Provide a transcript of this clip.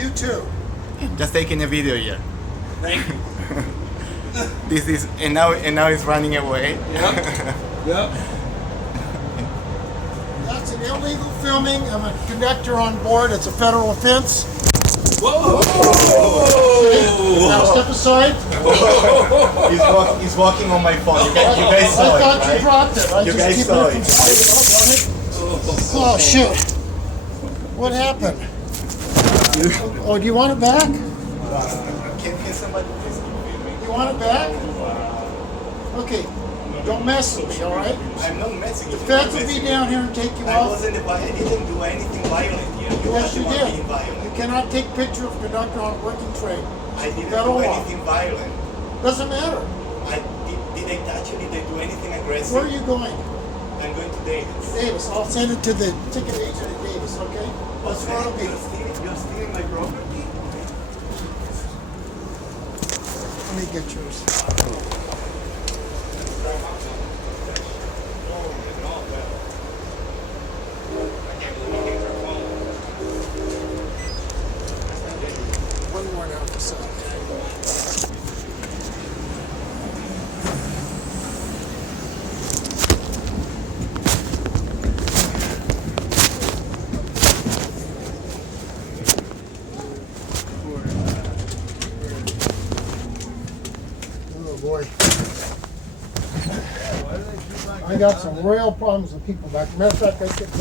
You too. Just taking a video here. Thank you. This is and now it's running away. Yep. Yep. That's an illegal filming. I'm a conductor on board. It's a federal offense. Whoa! Now step aside. He's walking on my phone. You guys saw I it, thought you right? dropped it. I You just guys keep saw looking it. for it. Oh shoot! What happened? Oh, do you want it back? Can somebody please keep filming? You want it back? Okay. Don't mess with me, all right? I'm not messing. The feds will be down here and take you I off. didn't do anything violent here. Yes, you did. Being violent. You cannot take picture of conductor on working train. I didn't Federal do law. anything violent. Doesn't matter. Did they touch you? Did they do anything aggressive? Where are you going? I'm going to Davis. Davis. I'll send it to the ticket agent at Davis, okay? That's where I'll be. You're stealing my property? Let me get yours. One more now for some. Oh boy. I got some real problems with people back. Matter of fact, I could